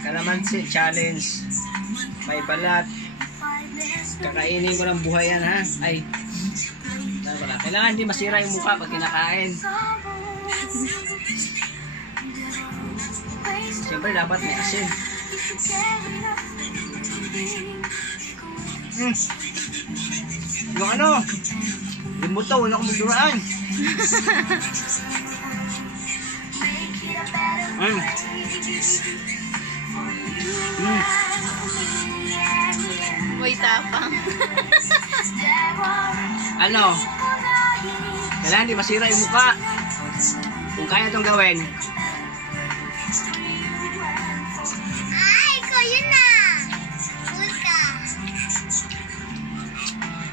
Kalamansi challenge. May balat. Kakainin ko ng buhay yan, ha? Ay. Kailangan hindi masira yung mukha pag kinakain. Siyempre dapat may asin. Yung ano, yung buto, wala akong magduraan. Uy, tapang. Ano? Kailangan di masira yung mukha. Kung kaya itong gawin. Ay, ko yun na. Puta.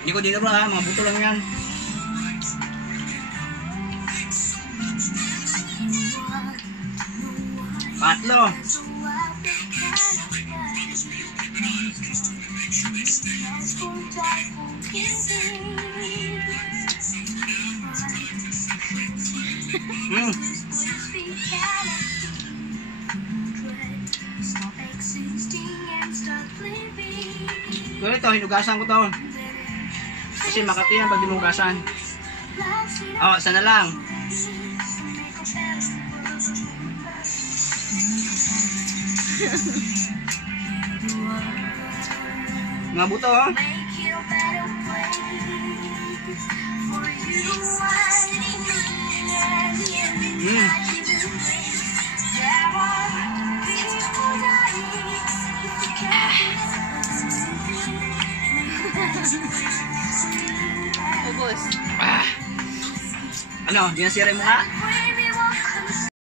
Hindi ko dito ha, mga buto lang yan. Patlo. So ito, hinugasan ko to. Kasi makati yan pag dinugasan. O, sana lang. Mga buto, oh. Ubus. Ano, di nasira yung mukha?